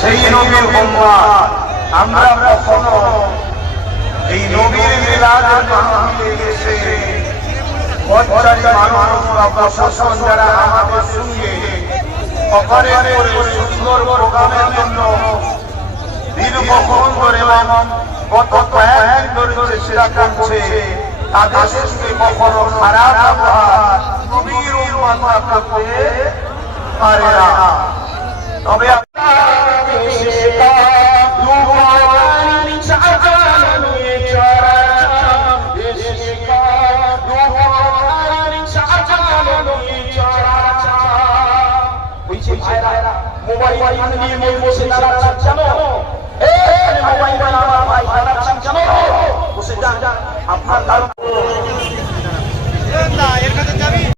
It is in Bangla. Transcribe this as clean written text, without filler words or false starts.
সেই নবীর উম্মত আমরা কখনো এই নবীর মিলাদের মাহফিলে এসে পথচারী মানুষ বা প্রশাসন যারা আমাদের সঙ্গে অপারেট করে সুন্দর প্রোগ্রামের জন্য দীর্ঘক্ষণ ধরে এবং গত কয়েকদিন ধরে চেষ্টা করছে তাদের সঙ্গে কখনো খারাপ ব্যবহার নবীর উম্মত করতে পারে না। তবে আপনার